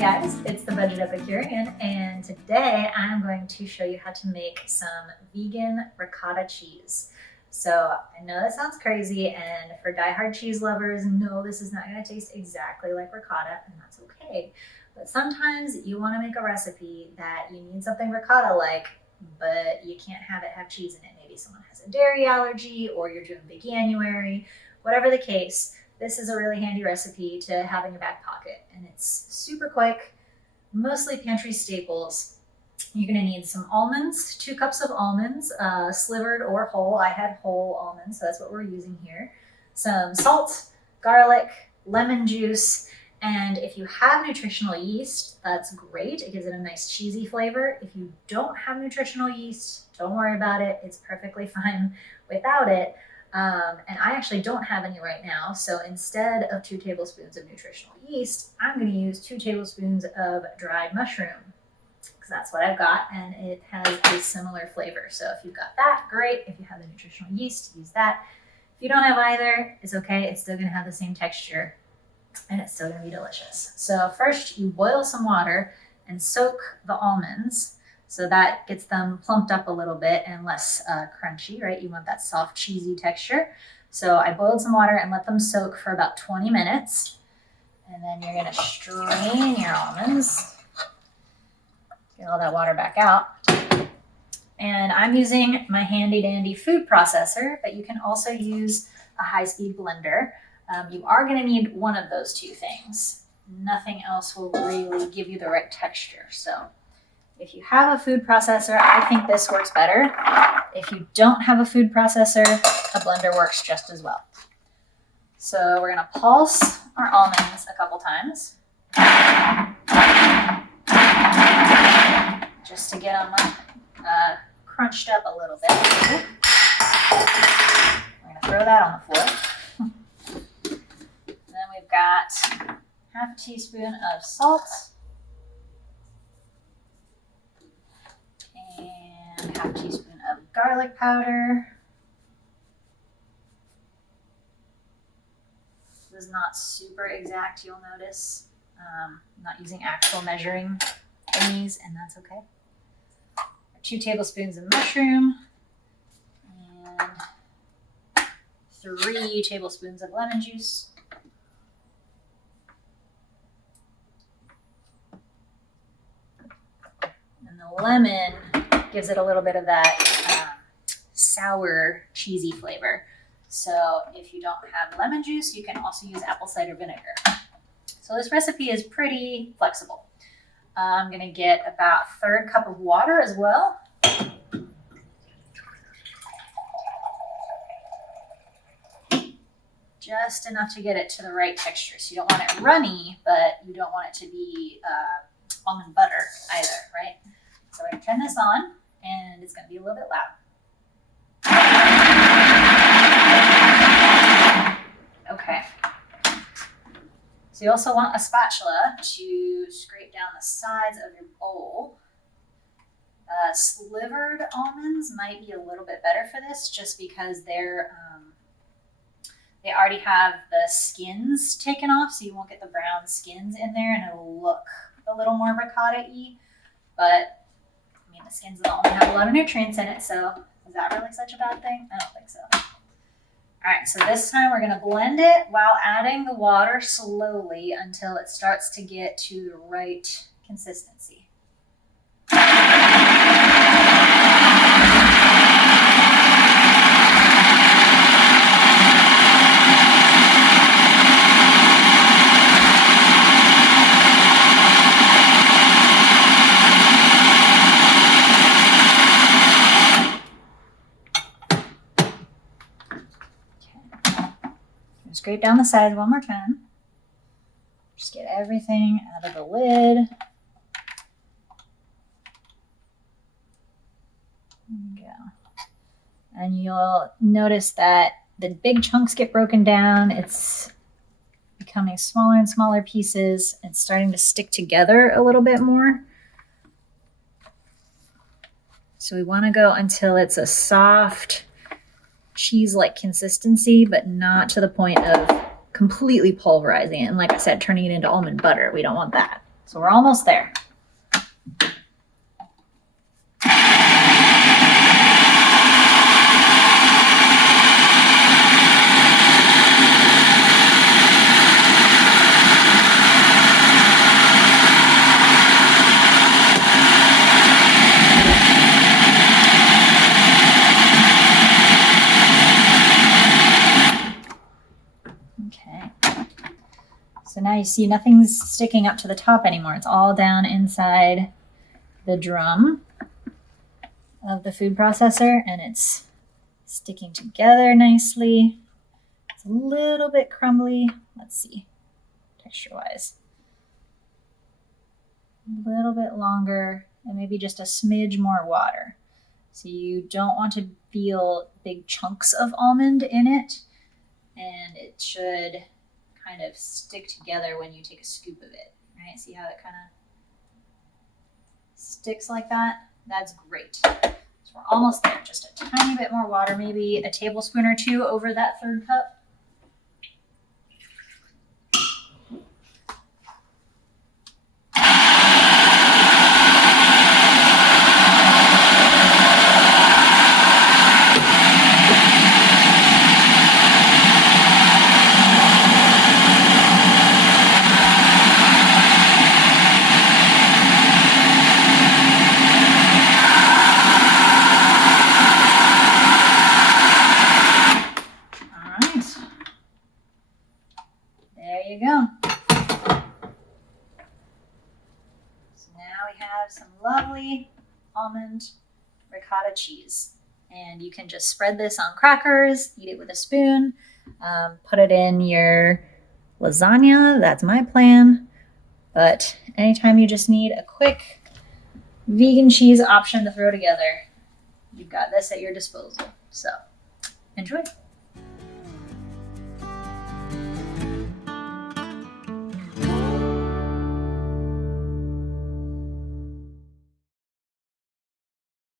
guys, it's the Budget Epicurean, and today I'm going to show you how to make some vegan ricotta cheese. So I know that sounds crazy, and for diehard cheese lovers, no, this is not going to taste exactly like ricotta, and that's okay. But sometimes you want to make a recipe that you need something ricotta-like, but you can't have it have cheese in it. Maybe someone has a dairy allergy, or you're doing veganuary, whatever the case. This is a really handy recipe to have in your back pocket, and it's super quick, mostly pantry staples. You're gonna need some almonds, 2 cups of almonds, slivered or whole. I had whole almonds, so that's what we're using here. Some salt, garlic, lemon juice, and if you have nutritional yeast, that's great. It gives it a nice cheesy flavor. If you don't have nutritional yeast, don't worry about it. It's perfectly fine without it. And I actually don't have any right now, so instead of 2 tablespoons of nutritional yeast, I'm going to use 2 tablespoons of dried mushroom, because that's what I've got, and it has a similar flavor. So if you've got that, great. If you have the nutritional yeast, use that. If you don't have either, it's okay. It's still going to have the same texture, and it's still going to be delicious. So first, you boil some water and soak the almonds. So that gets them plumped up a little bit and less crunchy, right? You want that soft, cheesy texture. So I boiled some water and let them soak for about 20 minutes. And then you're gonna strain your almonds. Get all that water back out. And I'm using my handy dandy food processor, but you can also use a high-speed blender. You are gonna need one of those 2 things. Nothing else will really give you the right texture. So if you have a food processor, I think this works better. If you don't have a food processor, a blender works just as well. So we're gonna pulse our almonds a couple times, just to get them crunched up a little bit. We're gonna throw that on the floor. Then we've got half a teaspoon of salt, and half a teaspoon of garlic powder. This is not super exact, you'll notice. I'm not using actual measuring thingies, and that's okay. 2 tablespoons of mushroom, and 3 tablespoons of lemon juice. And the lemon gives it a little bit of that sour, cheesy flavor. So if you don't have lemon juice, you can also use apple cider vinegar. So this recipe is pretty flexible. I'm going to get about 1/3 cup of water as well. Just enough to get it to the right texture. So you don't want it runny, but you don't want it to be almond butter either, right? So we're going to turn this on, and it's going to be a little bit loud. Okay. So you also want a spatula to scrape down the sides of your bowl. Slivered almonds might be a little bit better for this, just because they already have the skins taken off, so you won't get the brown skins in there, and it'll look a little more ricotta-y. But I mean, the skins of the almond have a lot of nutrients in it, so is that really such a bad thing? I don't think so. All right, so this time we're gonna blend it while adding the water slowly until it starts to get to the right consistency. Scrape down the sides one more time. Just get everything out of the lid. There we go. And you'll notice that the big chunks get broken down. It's becoming smaller and smaller pieces. It's starting to stick together a little bit more. So we want to go until it's a soft, cheese-like consistency, but not to the point of completely pulverizing it. And like I said, turning it into almond butter. We don't want that. So we're almost there. Okay. So now you see nothing's sticking up to the top anymore. It's all down inside the drum of the food processor, and it's sticking together nicely. It's a little bit crumbly. Let's see, texture-wise. A little bit longer and maybe just a smidge more water. So you don't want to feel big chunks of almond in it, and it should kind of stick together when you take a scoop of it, right? See how it kind of sticks like that? That's great. So we're almost there. Just a tiny bit more water, maybe a tablespoon or two over that third cup. There you go. So now we have some lovely almond ricotta cheese. And you can just spread this on crackers, eat it with a spoon, put it in your lasagna. That's my plan. But anytime you just need a quick vegan cheese option to throw together, you've got this at your disposal. So enjoy.